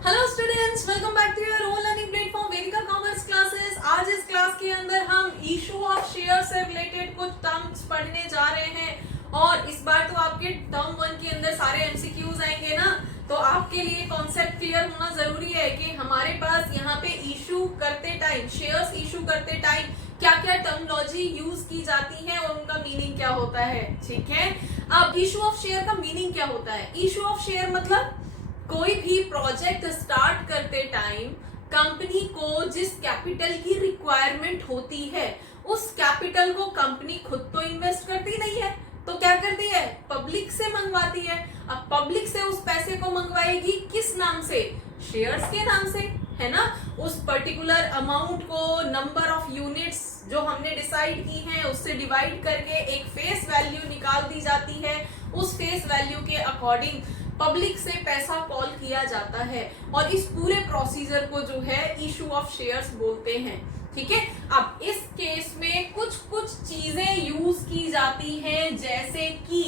Hello students, welcome back to your own learning platform Vedika commerce classes. आज इस class के अंदर हम इशू ऑफ शेयर से रिलेटेड कुछ टर्म्स पढ़ने जा रहे हैं और इस बार तो आपके टर्म 1 के अंदर सारे एमसीक्यूज आएंगे ना, तो आपके लिए कॉन्सेप्ट क्लियर होना जरूरी है कि हमारे पास यहाँ पे इशू करते टाइम, शेयर्स इशू करते टाइम क्या क्या टर्मिनोलॉजी यूज की जाती है और उनका मीनिंग क्या होता है। ठीक है, अब इशू ऑफ शेयर का मीनिंग क्या होता है? इशू ऑफ शेयर मतलब कोई भी प्रोजेक्ट स्टार्ट करते टाइम कंपनी को जिस कैपिटल की रिक्वायरमेंट होती है उस कैपिटल को कंपनी खुद तो इन्वेस्ट करती नहीं है, तो क्या करती है? पब्लिक से मंगवाती है। अब पब्लिक से उस पैसे को मंगवाएगी किस नाम से? शेयर्स के नाम से, है ना। उस पर्टिकुलर अमाउंट को नंबर ऑफ यूनिट्स जो हमने डिसाइड की हैं उससे डिवाइड करके एक फेस वैल्यू निकाल दी जाती है। उस फेस वैल्यू के अकॉर्डिंग पब्लिक से पैसा कॉल किया जाता है और इस पूरे प्रोसीजर को जो है इशू ऑफ शेयर्स बोलते हैं। ठीक है, अब इस केस में कुछ कुछ चीजें यूज की जाती हैं जैसे कि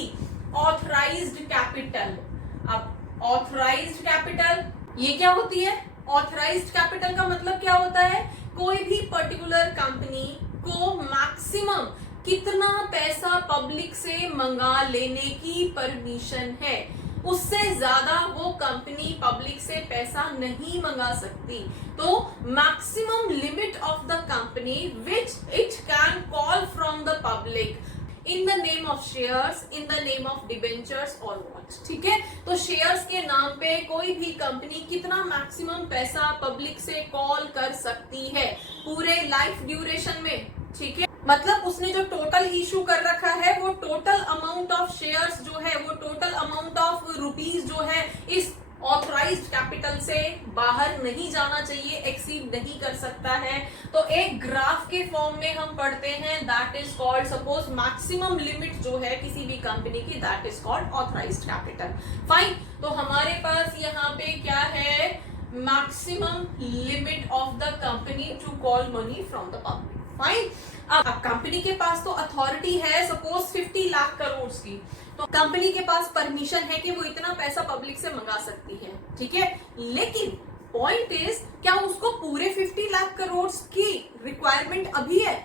ऑथराइज्ड कैपिटल। अब ऑथराइज्ड कैपिटल ये क्या होती है? ऑथराइज्ड कैपिटल का मतलब क्या होता है? कोई भी पर्टिकुलर कंपनी को मैक्सिमम कितना पैसा पब्लिक से मंगा लेने की परमिशन है, उससे ज्यादा वो कंपनी पब्लिक से पैसा नहीं मंगा सकती। तो maximum limit of the company which it can call from the public in the name of shares, in the name of debentures और व्हाट। ठीक है, तो शेयर्स के नाम पे कोई भी कंपनी कितना मैक्सिमम पैसा पब्लिक से कॉल कर सकती है पूरे लाइफ ड्यूरेशन में। ठीक है, मतलब उसने जो टोटल इशू कर रखा है वो टोटल अमाउंट ऑफ शेयर्स जो है, वो टोटल अमाउंट ऑफ रुपीज जो है इस ऑथराइज्ड कैपिटल से बाहर नहीं जाना चाहिए, एक्सीड नहीं कर सकता है। तो एक ग्राफ के फॉर्म में हम पढ़ते हैं, that is called, suppose maximum limit जो है किसी भी कंपनी की, that is called authorised capital. Fine, तो हमारे पास यहाँ पे क्या है? Maximum limit of the company to call money from the public. Fine, अब कंपनी के पास तो अथॉरिटी है सपोज 50 लाख करोड़ की, तो कंपनी के पास परमिशन है कि वो इतना पैसा पब्लिक से मंगा सकती है। ठीक है, लेकिन पॉइंट इज क्या उसको पूरे 50 लाख करोड़ की रिक्वायरमेंट अभी है?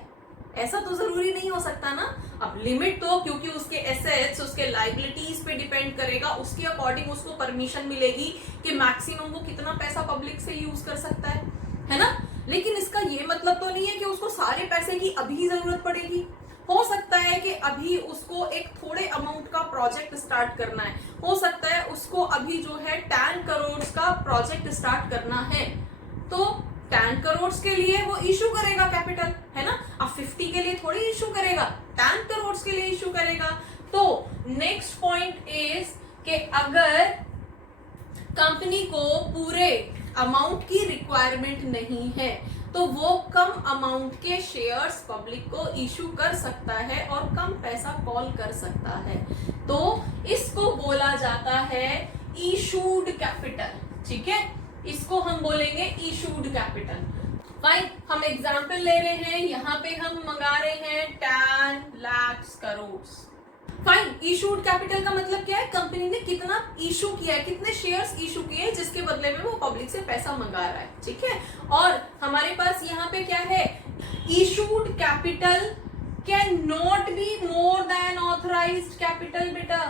ऐसा तो जरूरी नहीं हो सकता ना। अब लिमिट तो क्योंकि उसके एसेट्स, उसके लाइबिलिटीज पे डिपेंड करेगा, उसके अकॉर्डिंग उसको परमिशन मिलेगी कि मैक्सिमम वो कितना पैसा पब्लिक से यूज कर सकता है ना। लेकिन इसका ये मतलब तो नहीं है कि उसको सारे पैसे की अभी जरूरत पड़ेगी। हो सकता है कि अभी उसको एक थोड़े अमाउंट का प्रोजेक्ट स्टार्ट करना है, हो सकता है उसको अभी जो है 10 करोड़ का प्रोजेक्ट स्टार्ट करना है, तो 10 करोड़ के लिए वो इशू करेगा कैपिटल, है ना। अब 50 के लिए थोड़ी इशू करेगा, 10 करोड़ के लिए इशू करेगा। तो नेक्स्ट पॉइंट इज कि अगर कंपनी को पूरे अमाउंट की रिक्वायरमेंट नहीं है तो वो कम अमाउंट के शेयर्स पब्लिक को इशू कर सकता है और कम पैसा कॉल कर सकता है, तो इसको बोला जाता है इशूड कैपिटल। ठीक है, इसको हम बोलेंगे इशूड कैपिटल। फाइन, हम एग्जांपल ले रहे हैं, यहाँ पे हम मंगा रहे हैं 10 lakh crore. Fine, issued capital का मतलब क्या है? कंपनी ने कितना इशू किया है, कितने शेयर्स इशू किए जिसके बदले में वो पब्लिक से पैसा मंगा रहा है। ठीक है, और हमारे पास यहाँ पे क्या है? Issued capital can not be more than authorised capital. बेटा,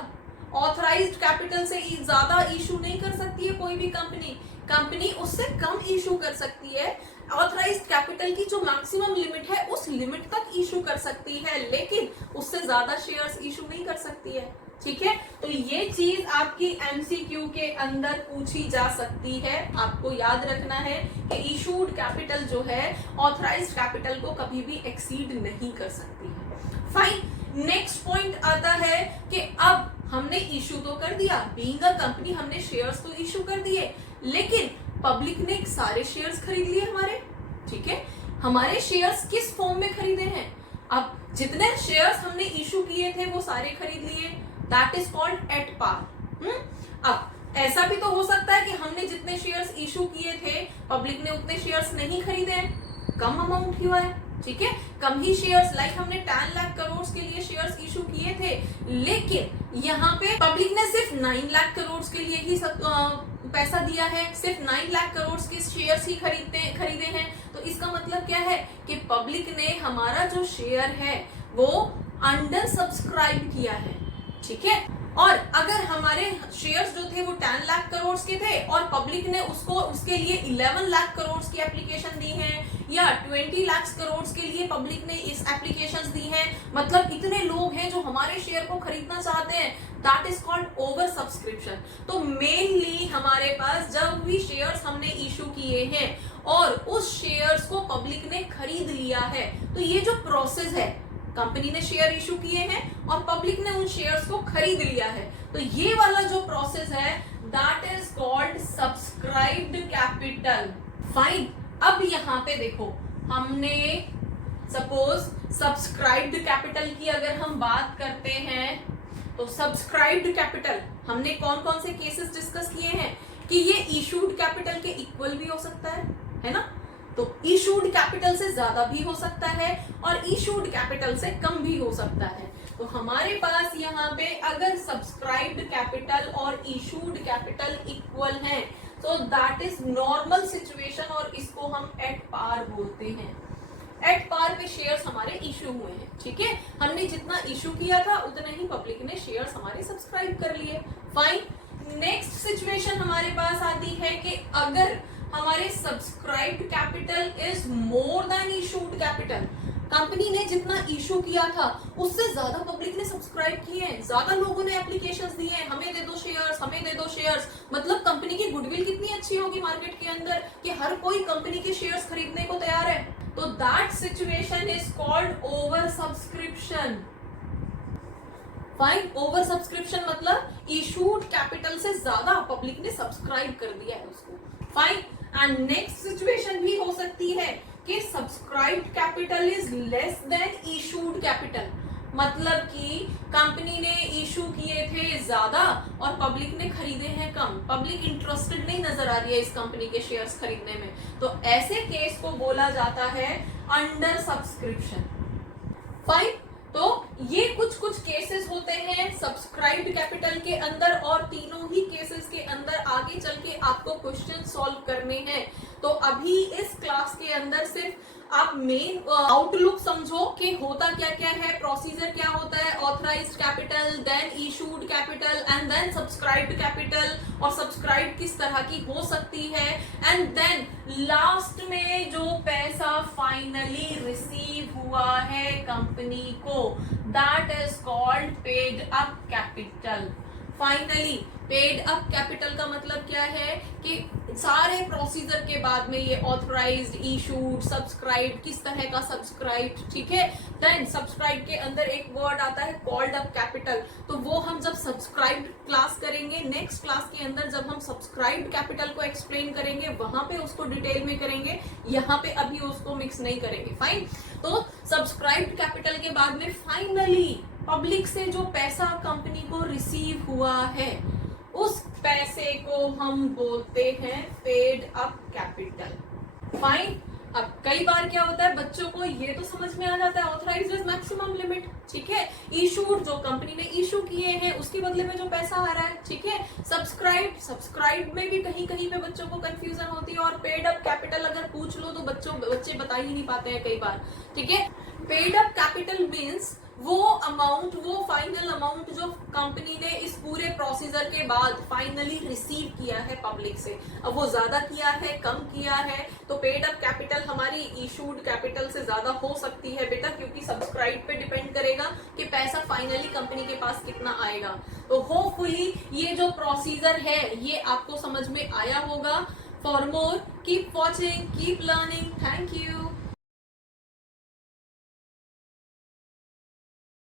ऑथराइज्ड कैपिटल से ज्यादा इशू नहीं कर सकती है कोई भी कंपनी उससे कम इशू कर सकती है। ऑथराइज्ड कैपिटल की जो मैक्सिमम लिमिट है उस लिमिट तक इशू कर सकती है, लेकिन उससे ज्यादा शेयर्स इशू नहीं कर सकती है। ठीक है, तो ये चीज आपकी एमसीक्यू के अंदर पूछी जा सकती है। आपको याद रखना है कि इशूड कैपिटल जो है ऑथराइज्ड कैपिटल को कभी भी एक्सीड नहीं कर सकती है। फाइन, नेक्स्ट पॉइंट आता है कि अब हमने इशू तो कर दिया, बीइंग अ कंपनी हमने शेयर्स तो इशू कर दिए, लेकिन पब्लिक ने सारे शेयर्स खरीद लिए हमारे। ठीक है, हमारे शेयर्स किस फॉर्म में खरीदे हैं? अब जितने शेयर्स हमने इशू किए थे वो सारे खरीद लिए, that is called at par. अब ऐसा भी तो हो सकता है कि हमने जितने शेयर्स इशू किए थे पब्लिक ने उतने शेयर्स नहीं खरीदे हैं, कम अमाउंट हुआ है। ठीक है, कम ही शेयर्स, लाइक हमने 10 लाख करोड़ के लिए शेयर्स इशू किए थे, लेकिन यहाँ पे पब्लिक ने सिर्फ 9 लाख करोड़ के लिए ही पैसा दिया है, सिर्फ 9 लाख करोड़ के शेयर्स ही खरीदे हैं, तो इसका मतलब क्या है कि पब्लिक ने हमारा जो शेयर है वो अंडर सब्सक्राइब किया है, ठीक है। और अगर हमारे शेयर्स जो थे वो 10 लाख करोड़ के थे और पब्लिक ने उसके लिए 11 लाख करोड़ की एप्लीकेशन दी है या 20 लाख करोड़ के लिए पब्लिक ने इस एप्लीकेशंस दी हैं, मतलब इतने लोग हैं जो हमारे शेयर को खरीदना चाहते हैं, that is called over subscription. तो मेनली हमारे पास जब भी शेयर्स हमने इशू किए हैं और उस शेयर्स को पब्लिक ने खरीद लिया है, तो ये जो प्रोसेस है, कंपनी ने शेयर इशू किए हैं और पब्लिक ने उन शेयर्स को खरीद लिया है, तो ये वाला जो प्रोसेस है that is called subscribed capital. Fine, अब यहाँ पे देखो, हमने सपोज सब्सक्राइब्ड कैपिटल की अगर हम बात करते हैं, तो सब्सक्राइब्ड कैपिटल हमने कौन कौन से केसेस डिस्कस किए हैं कि ये इशूड कैपिटल के इक्वल भी हो सकता है ना, तो इशूड कैपिटल से ज्यादा भी हो सकता है और इशूड कैपिटल से कम भी हो सकता है। तो हमारे पास यहाँ पे अगर सब्सक्राइब्ड कैपिटल और इशूड कैपिटल इक्वल हैं, तो दैट इज नॉर्मल सिचुएशन और इसको हम एट पार बोलते हैं। एट पार पे शेयर्स हमारे इशू हुए हैं, ठीक है, हमने जितना इशू किया था उतना ही पब्लिक ने शेयर्स हमारे सब्सक्राइब कर लिए। फाइन, नेक्स्ट सिचुएशन हमारे पास आती है कि अगर हमारे subscribed capital is more than issued capital, company ने जितना इशू किया था उससे ज्यादा पब्लिक ने सब्सक्राइब किए हैं, ज्यादा लोगों ने एप्लीकेशंस दिए हैं, हमें दे दो शेयर्स, हमें दे दो शेयर्स, मतलब कंपनी की गुडविल कितनी अच्छी होगी मार्केट के अंदर कि हर कोई कंपनी के शेयर्स खरीदने को तैयार है, तो that situation is called over subscription. Fine, over subscription मतलब इशूड कैपिटल से ज्यादा पब्लिक ने सब्सक्राइब कर दिया है उसको। फाइन, एंड नेक्स्ट सिचुएशन भी हो सकती है कि subscribed capital is less than issued capital, मतलब कि कंपनी ने इशू किए थे ज्यादा और पब्लिक ने खरीदे हैं कम, पब्लिक इंटरेस्टेड नहीं नजर आ रही है इस कंपनी के शेयर्स खरीदने में, तो ऐसे केस को बोला जाता है अंडर सब्सक्रिप्शन। फाइन, तो ये कुछ केसेस होते हैं सब्सक्राइब्ड कैपिटल के अंदर और तीनों ही केसेस के अंदर आगे चल के आपको क्वेश्चन सॉल्व करने हैं। तो अभी इस क्लास के अंदर सिर्फ आप मेन आउटलुक समझो कि होता क्या क्या है, प्रोसीजर क्या होता है, authorised capital, then issued capital and then subscribed capital, और सब्सक्राइब किस तरह की हो सकती है, एंड देन लास्ट में जो पैसा फाइनली रिसीव हुआ है कंपनी को, that is called paid up capital. Finally paid up capital का मतलब क्या है कि सारे प्रोसीजर के बाद में ये ऑथराइज्ड, इशूड, सब्सक्राइब, किस तरह का सब्सक्राइब, ठीक है, देन सब्सक्राइब के अंदर एक वर्ड आता है कॉल्ड अप कैपिटल, तो वो हम जब सब्सक्राइब क्लास करेंगे, नेक्स्ट क्लास के अंदर जब हम सब्सक्राइब कैपिटल को एक्सप्लेन करेंगे वहां पे उसको डिटेल में करेंगे, यहाँ पे अभी उसको मिक्स नहीं करेंगे। फाइन, तो सब्सक्राइब कैपिटल के बाद में फाइनली पब्लिक से जो पैसा कंपनी को रिसीव हुआ है उस पैसे को हम बोलते हैं पेड अप कैपिटल। फाइन, अब कई बार क्या होता है बच्चों को ये तो समझ में आ जाता है ऑथराइज्ड इज मैक्सिमम लिमिट, ठीक है, इशूड जो कंपनी ने इशू किए हैं उसके बदले में जो पैसा आ रहा है, ठीक है, सब्सक्राइब में भी कहीं कहीं पे बच्चों को कंफ्यूजन होती है, और पेड अप कैपिटल अगर पूछ लो तो बच्चे बता ही नहीं पाते हैं कई बार, ठीक है। पेड अप कैपिटल मीन्स वो अमाउंट, वो फाइनल अमाउंट जो कंपनी ने इस पूरे प्रोसीजर के बाद फाइनली रिसीव किया है पब्लिक से, अब वो ज्यादा किया है कम किया है, तो पेड अप कैपिटल हमारी इशूड कैपिटल से ज्यादा हो सकती है बेटा, क्योंकि सब्सक्राइब पे डिपेंड करेगा कि पैसा फाइनली कंपनी के पास कितना आएगा। तो होपफुली ये जो प्रोसीजर है ये आपको समझ में आया होगा। For more keep watching, keep learning, thank you.